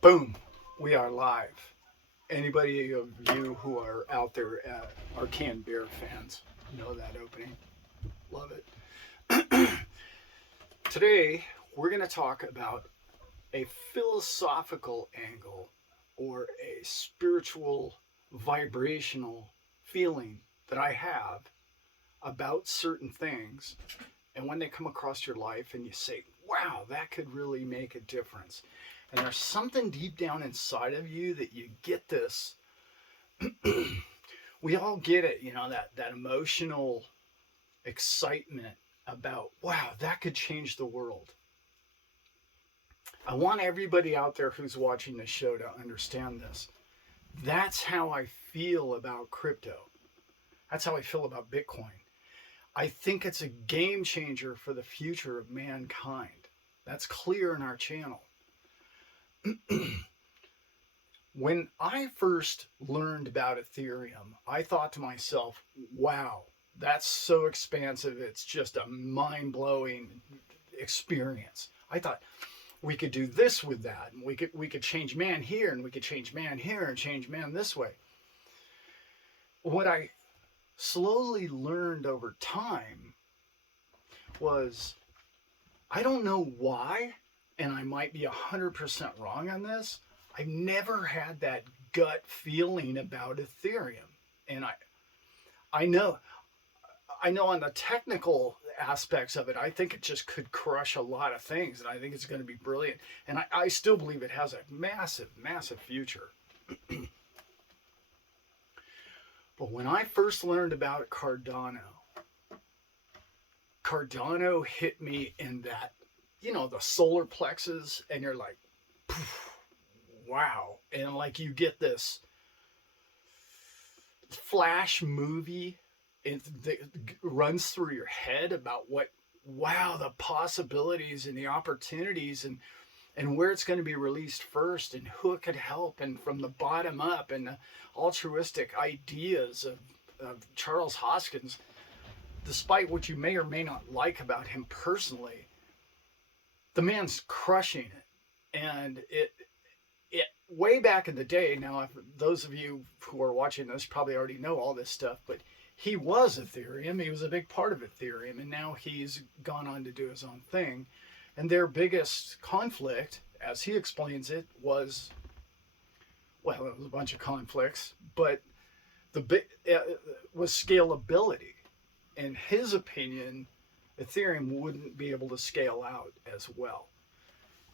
Boom, we are live. Anybody of you who are out there are canned beer fans know that opening. Love it. Today, we're going to talk about a philosophical angle or a spiritual vibrational feeling that I have about certain things. And when they come across your life and you say, wow, that could really make a difference. And there's something deep down inside of you that you get this. We all get it, that emotional excitement about, wow, that could change the world. I want everybody out there who's watching the show to understand this. That's how I feel about crypto. That's how I feel about Bitcoin. I think it's a game changer for the future of mankind. That's clear in our channel. When I first learned about Ethereum, I thought to myself, wow, that's so expansive. It's just a mind-blowing experience. I thought we could do this with that, and we could change man here, and we could change man here, and change man this way. What I slowly learned over time was, I don't know why, and I might be 100% wrong on this, I've never had that gut feeling about Ethereum. And I know on the technical aspects of it, I think it just could crush a lot of things, and I think it's going to be brilliant. And I still believe it has a massive, massive future. But when I first learned about Cardano hit me in that, the solar plexus, and you're like, poof, wow. And like you get this flash movie that runs through your head about the possibilities and the opportunities and where it's going to be released first and who it could help, and from the bottom up, and the altruistic ideas of Charles Hoskins, despite what you may or may not like about him personally, the man's crushing it. And it way back in the day, now if those of you who are watching this probably already know all this stuff, but he was Ethereum. He was a big part of Ethereum, and now he's gone on to do his own thing. And their biggest conflict, as he explains it, was it was a bunch of conflicts, but the big was scalability. In his opinion, Ethereum wouldn't be able to scale out as well.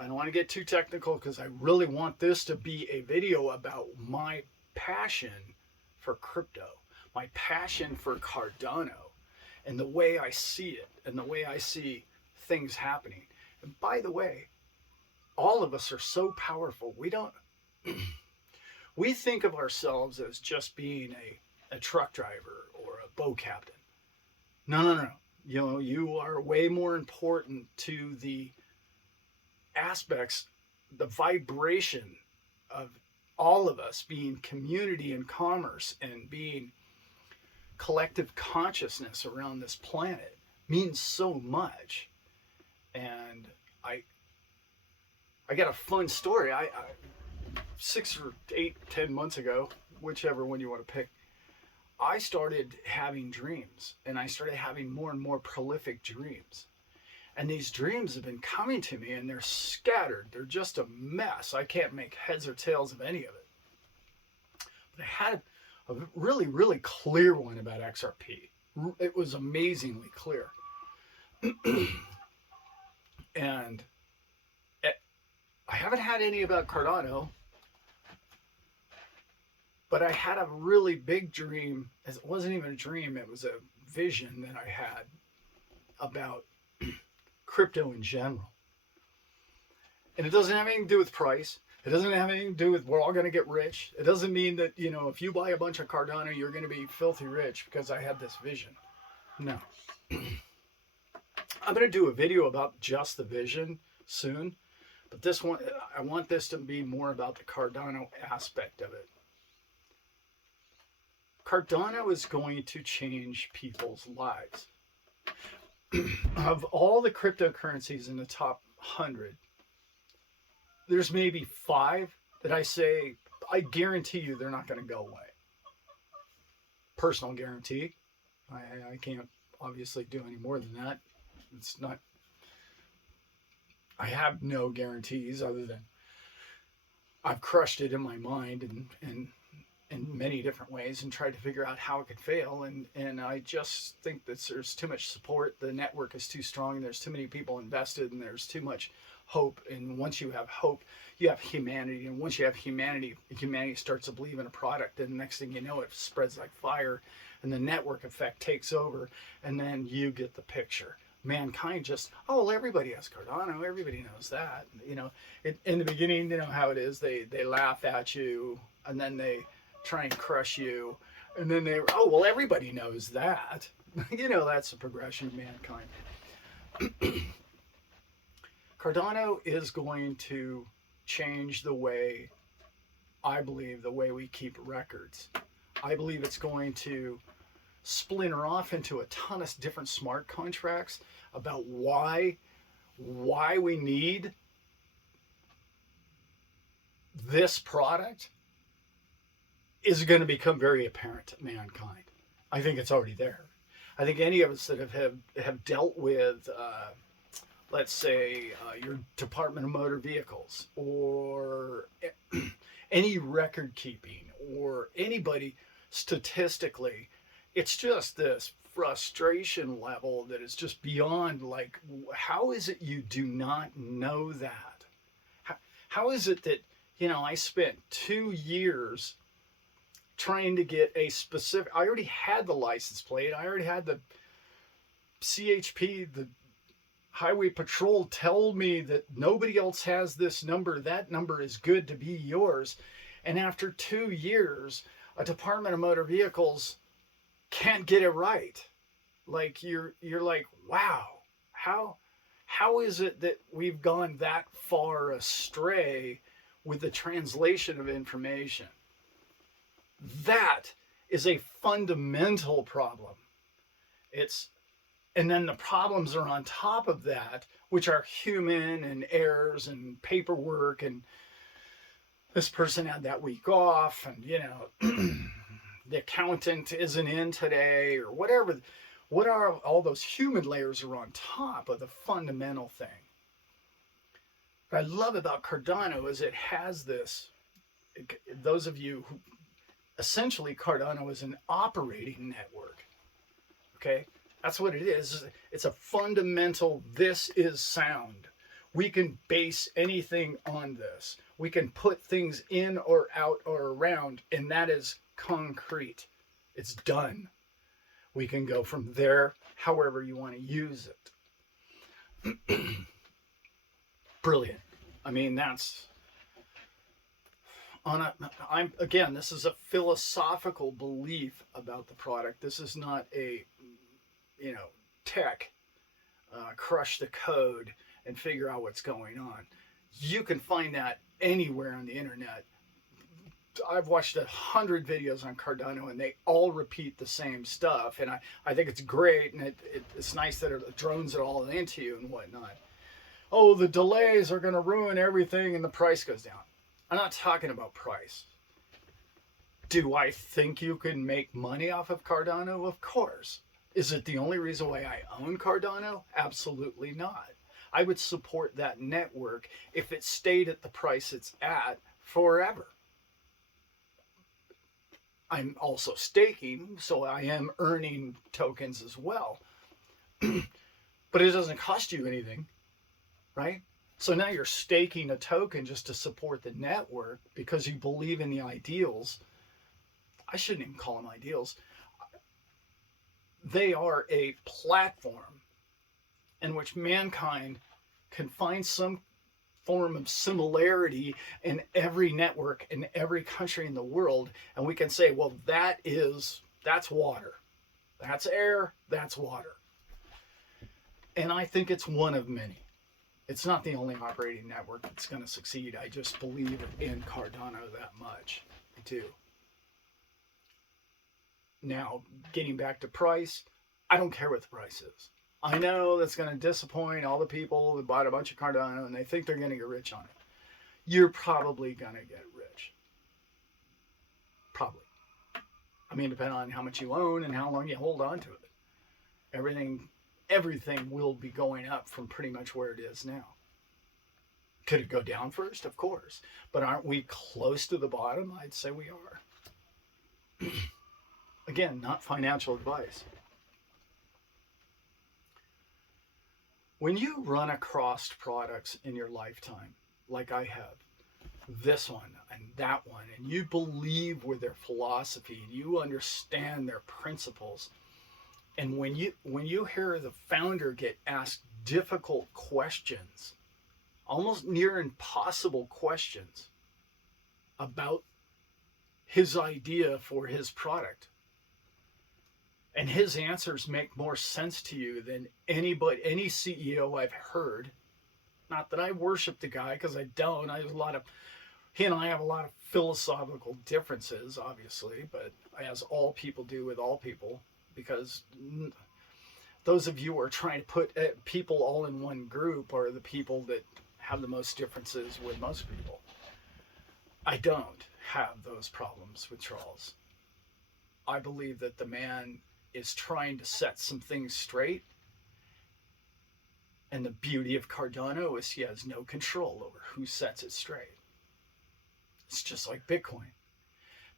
I don't want to get too technical because I really want this to be a video about my passion for crypto, my passion for Cardano, and the way I see it, and the way I see things happening. And by the way, all of us are so powerful. We think of ourselves as just being a truck driver or a boat captain. No. You are way more important to the aspects, the vibration of all of us being community and commerce and being collective consciousness around this planet means so much. And I got a fun story. I 6 or 8, 10 months ago, whichever one you want to pick, I started having dreams, and I started having more and more prolific dreams. And these dreams have been coming to me, and they're scattered. They're just a mess. I can't make heads or tails of any of it. But I had a really, really clear one about XRP. It was amazingly clear. And I haven't had any about Cardano, but I had a really big dream. It wasn't even a dream, it was a vision that I had about crypto in general. And it doesn't have anything to do with price. It doesn't have anything to do with we're all going to get rich. It doesn't mean that, if you buy a bunch of Cardano, you're going to be filthy rich because I had this vision. No. I'm going to do a video about just the vision soon. But this one, I want this to be more about the Cardano aspect of it. Cardano is going to change people's lives. Of all the cryptocurrencies in the top 100, there's maybe 5 that I say, I guarantee you they're not going to go away. Personal guarantee. I can't obviously do any more than that. It's not, I have no guarantees other than I've crushed it in my mind and in many different ways and tried to figure out how it could fail. And I just think that there's too much support. The network is too strong. And there's too many people invested, and there's too much hope. And once you have hope, you have humanity. And once you have humanity, humanity starts to believe in a product. And the next thing you know, it spreads like fire, and the network effect takes over. And then you get the picture. Mankind just, oh, well, everybody has Cardano. Everybody knows that. You know, in the beginning, you know how it is. They laugh at you, and then they try and crush you, and then they, oh, well, everybody knows that. You know, that's the progression of mankind. Cardano is going to change the way, I believe, the way we keep records. I believe it's going to splinter off into a ton of different smart contracts about why we need this product is going to become very apparent to mankind. I think it's already there. I think any of us that have dealt with, let's say, your Department of Motor Vehicles, or any record keeping, or anybody statistically, it's just this frustration level that is just beyond, like, how is it you do not know that? How is it that, you know, I spent 2 years trying to get a specific, I already had the license plate, I already had the CHP, the Highway Patrol tell me that nobody else has this number, that number is good to be yours. And after 2 years, a Department of Motor Vehicles can't get it right. Like, you're like, wow, how is it that we've gone that far astray with the translation of information? That is a fundamental problem. And then the problems are on top of that, which are human and errors and paperwork, and this person had that week off, and, you know, the accountant isn't in today, or whatever. What are all those human layers are on top of the fundamental thing? What I love about Cardano is it has this, those of you who, essentially Cardano is an operating network. Okay, that's what it is. It's a fundamental, this is sound. We can base anything on this. We can put things in or out or around, and that is concrete. It's done. We can go from there however you want to use it. Brilliant. I mean, that's on a, I'm, again, this is a philosophical belief about the product. This is not a, you know, tech, crush the code and figure out what's going on. You can find that anywhere on the internet. I've watched 100 videos on Cardano, and they all repeat the same stuff. And I think it's great, and it's nice that it drones it all into you and whatnot. Oh, the delays are going to ruin everything, and the price goes down. I'm not talking about price. Do I think you can make money off of Cardano? Of course. Is it the only reason why I own Cardano? Absolutely not. I would support that network if it stayed at the price it's at forever. I'm also staking, so I am earning tokens as well. But it doesn't cost you anything, right? So now you're staking a token just to support the network because you believe in the ideals. I shouldn't even call them ideals. They are a platform in which mankind can find some form of similarity in every network in every country in the world, and we can say, well, that's water, that's air, that's water. And I think it's one of many. It's not the only operating network that's going to succeed. I just believe in Cardano that much. I do. Now, getting back to price, I don't care what the price is. I know that's going to disappoint all the people who bought a bunch of Cardano and they think they're going to get rich on it. you're probably going to get rich. Probably. I mean, depending on how much you own and how long you hold on to it. Everything, everything will be going up from pretty much where it is now. Could it go down first? Of course. But aren't we close to the bottom? I'd say we are. Again, not financial advice. When you run across products in your lifetime, like I have, this one and that one, and you believe with their philosophy and you understand their principles, and when you hear the founder get asked difficult questions, almost near impossible questions about his idea for his product, and his answers make more sense to you than any CEO I've heard. Not that I worship the guy, because I don't. He and I have a lot of philosophical differences, obviously, but as all people do with all people, because those of you who are trying to put people all in one group are the people that have the most differences with most people. I don't have those problems with Charles. I believe that the man is trying to set some things straight. And the beauty of Cardano is he has no control over who sets it straight. It's just like Bitcoin.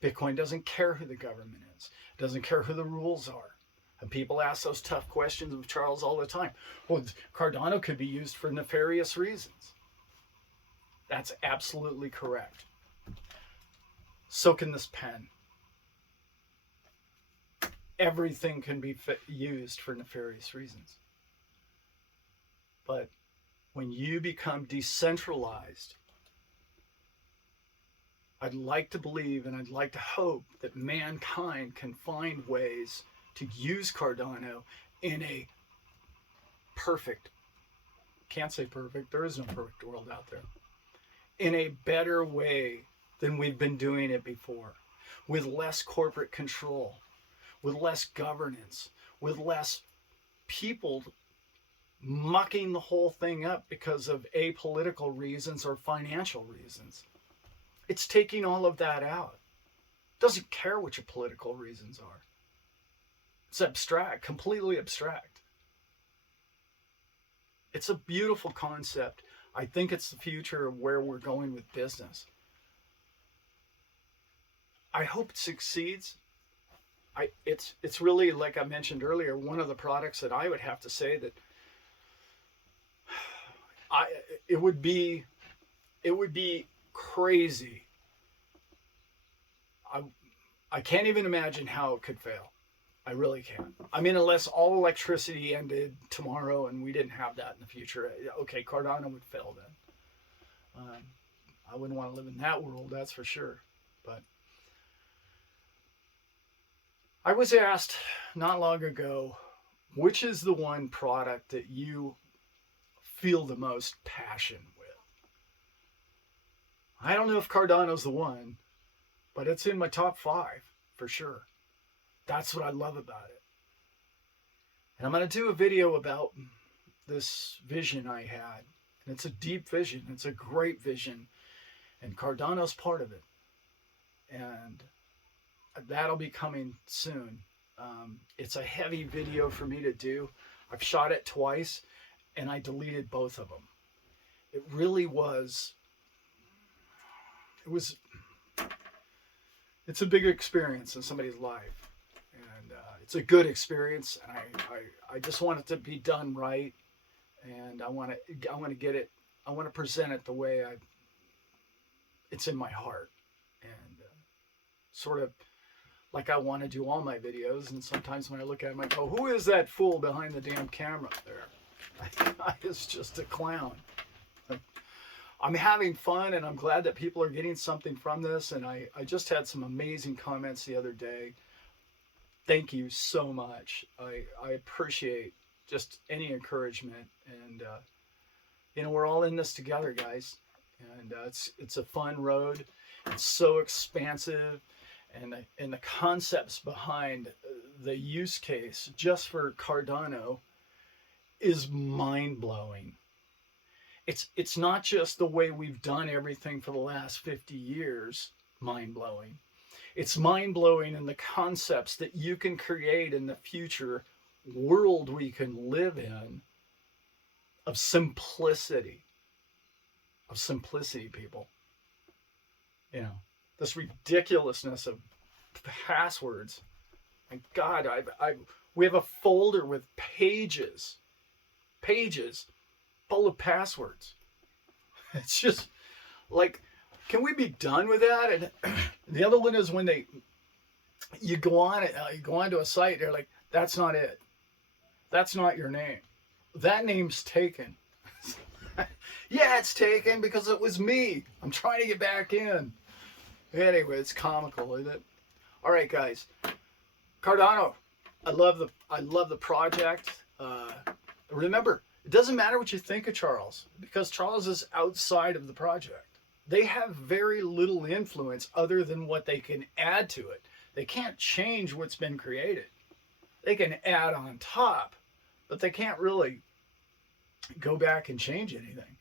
Bitcoin doesn't care who the government is. It doesn't care who the rules are. And people ask those tough questions of Charles all the time. Well, Cardano could be used for nefarious reasons. That's absolutely correct. So can this pen. Everything can be used for nefarious reasons. But when you become decentralized, I'd like to believe and I'd like to hope that mankind can find ways to use Cardano in a perfect, can't say perfect, there is no perfect world out there, in a better way than we've been doing it before, with less corporate control, with less governance, with less people mucking the whole thing up because of apolitical reasons or financial reasons. It's taking all of that out. It doesn't care what your political reasons are. It's abstract, completely abstract. It's a beautiful concept. I think it's the future of where we're going with business. I hope it succeeds. It's really, like I mentioned earlier, one of the products that I would have to say that it would be crazy. I can't even imagine how it could fail. I really can't. I mean, unless all electricity ended tomorrow and we didn't have that in the future. Okay, Cardano would fail then. I wouldn't want to live in that world, that's for sure. But I was asked not long ago, which is the one product that you feel the most passion with? I don't know if Cardano's the one, but it's in my top 5 for sure. That's what I love about it. And I'm going to do a video about this vision I had. And it's a deep vision. It's a great vision. And Cardano's part of it. And that'll be coming soon. It's a heavy video for me to do. I've shot it twice and I deleted both of them. It really was, it's a big experience in somebody's life. And it's a good experience. And I just want it to be done right. And I want to get it, I want to present it the way it's in my heart. And sort of like I want to do all my videos. And sometimes when I look at them, I go, who is that fool behind the damn camera there? It's just a clown. I'm having fun and I'm glad that people are getting something from this. And I just had some amazing comments the other day. Thank you so much. I appreciate just any encouragement. And, we're all in this together, guys. And it's a fun road. It's so expansive. And the concepts behind the use case just for Cardano is mind-blowing. It's not just the way we've done everything for the last 50 years, mind blowing. It's mind blowing in the concepts that you can create in the future world we can live in of simplicity, people. You know, this ridiculousness of passwords. My God, we have a folder with pages full of passwords. It's just like, can we be done with that? And the other one is when you go onto a site, they're like, that's not it. That's not your name. That name's taken. Yeah, it's taken because it was me. I'm trying to get back in. Anyway, it's comical, isn't it? All right, guys. Cardano, I love the project. Remember, it doesn't matter what you think of Charles, because Charles is outside of the project. They have very little influence other than what they can add to it. They can't change what's been created. They can add on top, but they can't really go back and change anything.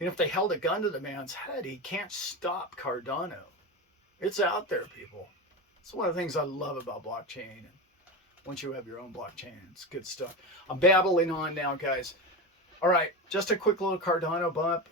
And if they held a gun to the man's head, he can't stop Cardano. It's out there, people. It's one of the things I love about blockchain. And once you have your own blockchain, it's good stuff. I'm babbling on now, guys. All right, just a quick little Cardano bump.